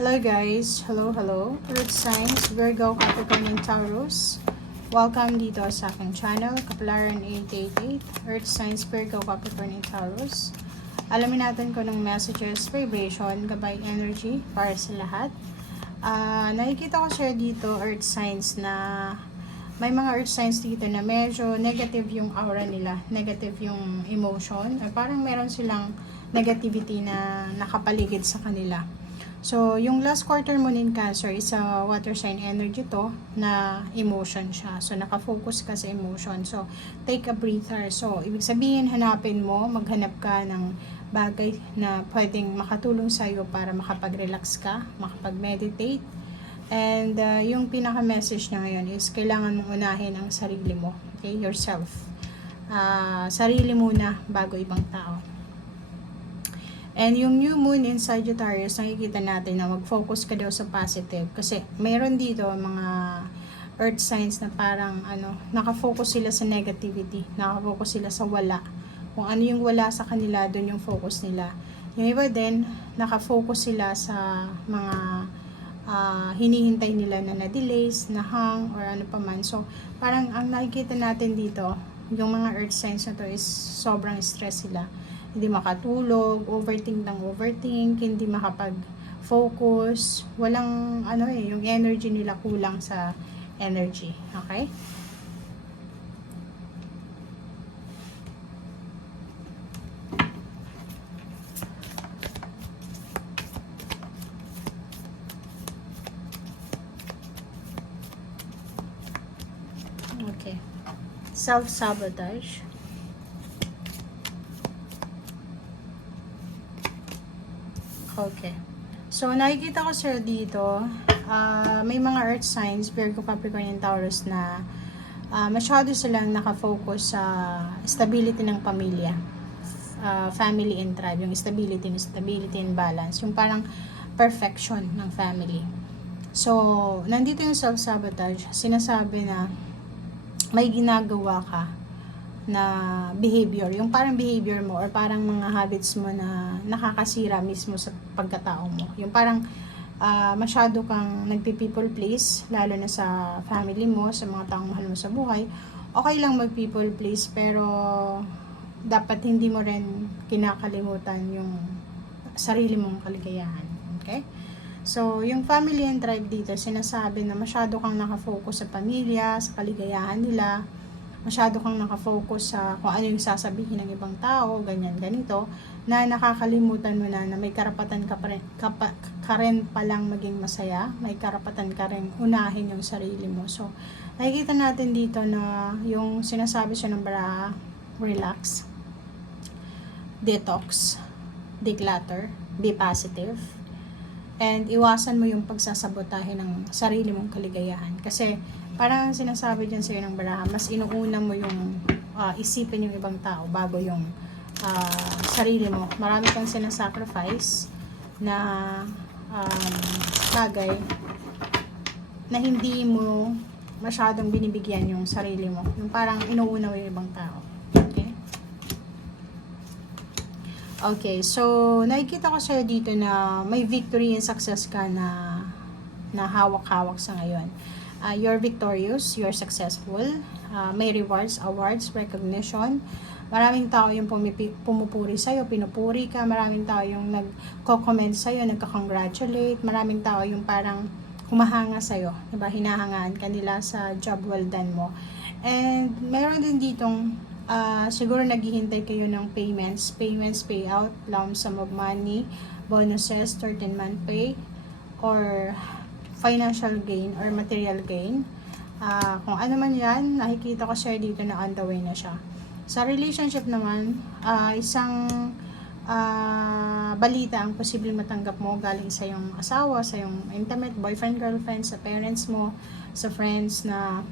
Hello guys, hello. Earth Signs, Virgo, Capricorn, and Taurus. Welcome dito sa aking channel, Kapalaran 888, Earth Signs, Virgo, Capricorn, and Taurus. Alamin natin kung anong messages, vibration, gabay energy para sa lahat. Nakikita ko sir dito, Earth Signs, na may mga Earth Signs dito na medyo negative yung aura nila, negative yung emotion, parang meron silang negativity na nakapaligid sa kanila. So, yung last quarter moon in Cancer is a water sign energy to na emotion siya. So, nakafocus ka sa emotion. So, take a breather. So, ibig sabihin, hanapin mo, maghanap ka ng bagay na pwedeng makatulong sa'yo para makapag-relax ka, makapag-meditate. And yung pinaka-message na ngayon is kailangan mong unahin ang sarili mo. Okay? Yourself. Sarili muna bago ibang tao. And yung new moon in Sagittarius, nakikita natin na mag-focus ka daw sa positive. Kasi mayroon dito mga earth signs na parang nakafocus sila sa negativity. Nakafocus sila sa wala. Kung ano yung wala sa kanila, doon yung focus nila. Yung iba din, nakafocus sila sa mga hinihintay nila na na-delays, na-hang, or ano pa man. So, parang ang nakikita natin dito, yung mga earth signs na to is sobrang stress sila. Hindi makatulog, overthink, hindi makapag-focus, walang yung energy nila kulang sa energy. Okay? Okay. Self-sabotage. Okay. So, nakikita ko sir dito, may mga earth signs, Virgo, Capricorn, and Taurus na masyado silang nakafocus sa stability ng pamilya. Family and tribe. Yung stability and balance. Yung parang perfection ng family. So, nandito yung self-sabotage. Sinasabi na may ginagawa ka na behavior, yung parang behavior mo or parang mga habits mo na nakakasira mismo sa pagkatao mo. Yung parang masyado kang nagpi-people please, lalo na sa family mo, sa mga taong mahal mo sa buhay. Okay lang mag-people please, pero dapat hindi mo rin kinakalimutan yung sarili mong kaligayahan. Okay? So, yung family and tribe dito, sinasabi na masyado kang nakafocus sa pamilya, sa kaligayahan nila, masyado kang nakafocus sa kung ano yung sasabihin ng ibang tao, ganyan, ganito, na nakakalimutan mo na may karapatan ka rin palang maging masaya, may karapatan ka rin unahin yung sarili mo. So, nakikita natin dito na yung sinasabi siya ng baraha, relax, detox, declutter, be positive, and iwasan mo yung pagsasabotahe ng sarili mong kaligayahan. Kasi, parang sinasabi dyan sa'yo ng baraha, mas inuuna mo yung isipin yung ibang tao bago yung sarili mo. Marami kang sinasacrifice na bagay na hindi mo masyadong binibigyan yung sarili mo. Yung parang inuuna mo yung ibang tao. Okay? Okay, so nakikita ko sa'yo dito na may victory and success ka na hawak-hawak sa ngayon. You're victorious, you're successful, may rewards, awards, recognition. Maraming tao yung pumupuri sa'yo, pinupuri ka. Maraming tao yung nagko-comment sa'yo, nagka-congratulate. Maraming tao yung parang humahanga sa'yo, diba? Hinahangaan ka nila sa job well done mo. And meron din ditong siguro naghihintay kayo ng payments, payout, lump sum of money, bonuses, 13-month pay, or financial gain or material gain. Kung ano man yan, nakikita ko share dito na on the way na siya. Sa relationship naman, isang balita ang posibleng matanggap mo galing sa iyong asawa, sa iyong intimate boyfriend, girlfriend, sa parents mo, sa friends na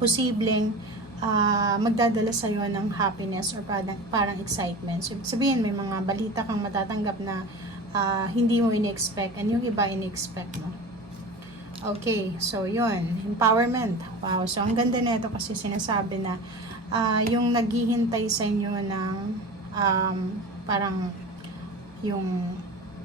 posibleng magdadala sa iyo ng happiness or parang excitement. So, sabihin, may mga balita kang matatanggap na hindi mo in-expect and yung iba in-expect mo. Okay, so yun, empowerment. Wow, so ang ganda na ito kasi sinasabi na yung naghihintay sa inyo ng parang yung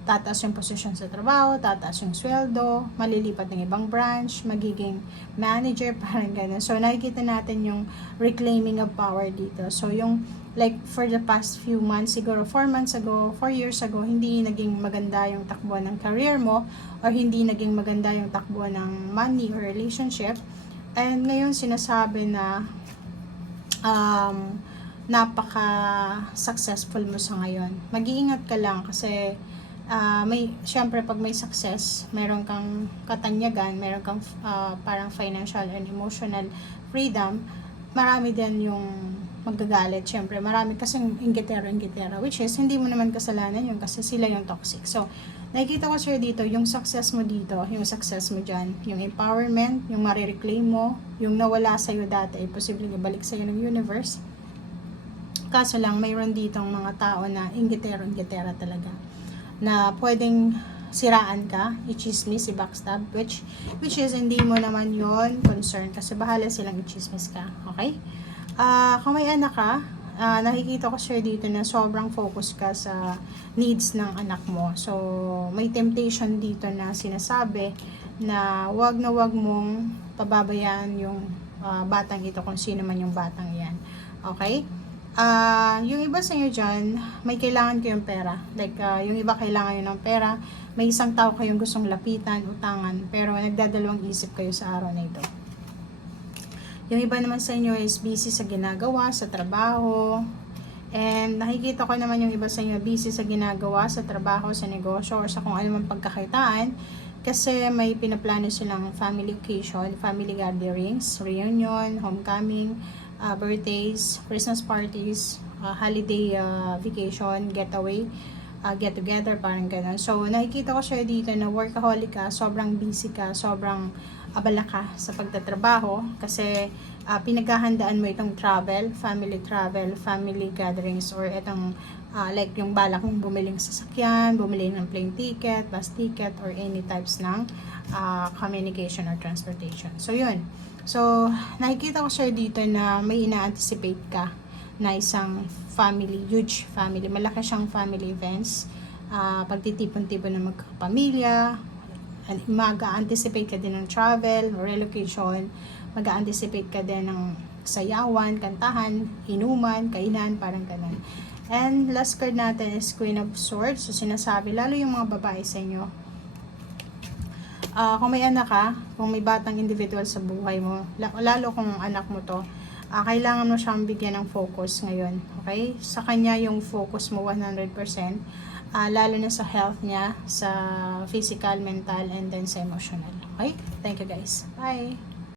tataas yung posisyon sa trabaho, tataas yung sweldo, malilipat ng ibang branch, magiging manager, parang gano'n. So, nakikita natin yung reclaiming of power dito. So, yung like for the past few months, siguro 4 months ago, 4 years ago, hindi naging maganda yung takbo ng career mo or hindi naging maganda yung takbo ng money or relationship. And ngayon sinasabi na napaka-successful mo sa ngayon. Mag-iingat ka lang kasi syempre pag may success, meron kang katanyagan, meron kang parang financial and emotional freedom, marami din yung magagalit. Syempre, marami kasing inggitero, which is, hindi mo naman kasalanan yun kasi sila yung toxic. So, nakikita ko sir dito, yung success mo dito, yung success mo dyan, yung empowerment, yung marireclaim mo, yung nawala sa'yo dati, ay posibleng ibalik sa'yo ng universe. Kaso lang, mayroon ditong mga tao na inggitera talaga, na pwedeng siraan ka, i-chismis, i-backstab, which is, hindi mo naman yon concern kasi bahala silang i-chismis ka, okay? Kung may anak ka, nakikita ko sir dito na sobrang focus ka sa needs ng anak mo. So, may temptation dito na sinasabi na wag mong pababayaan yung batang ito kung sino man yung batang yan. Okay? Yung iba sa inyo dyan, may kailangan kayong pera. Like, yung iba kailangan yun ng pera. May isang tao kayong gustong lapitan, utangan, pero nagdadalawang isip kayo sa araw na ito. Yung iba naman sa inyo is busy sa ginagawa, sa trabaho. And nakikita ko naman yung iba sa inyo busy sa ginagawa, sa trabaho, sa negosyo, or sa kung ano man pagkakitaan. Kasi may pinaplano silang family occasion, family gatherings, reunion, homecoming, birthdays, Christmas parties, holiday vacation, getaway, get together, parang gano'n. So, nakikita ko siya dito na workaholic ka, sobrang busy ka, sobrang abala ka sa pagtatrabaho kasi pinaghahandaan mo itong travel, family gatherings, or itong like yung balak mong bumiling sasakyan, bumili ng plane ticket, bus ticket, or any types ng communication or transportation. So, yun. So, nakikita ko siya dito na may ina-anticipate ka na isang family, huge family, malaki siyang family events, pagtitipon-tipon ng magkapamilya, mag-anticipate ka din ng travel, relocation, mag-anticipate ka din ng sayawan, kantahan, inuman, kainan, parang ganun. And last card natin is Queen of Swords. So, sinasabi, lalo yung mga babae sa inyo, kung may anak ka, kung may batang individual sa buhay mo, lalo kung anak mo to, kailangan mo siyang bigyan ng focus ngayon. Okay? Sa kanya yung focus mo 100%. Lalo na sa health niya, sa physical, mental, and then sa emotional. Okay? Thank you guys. Bye!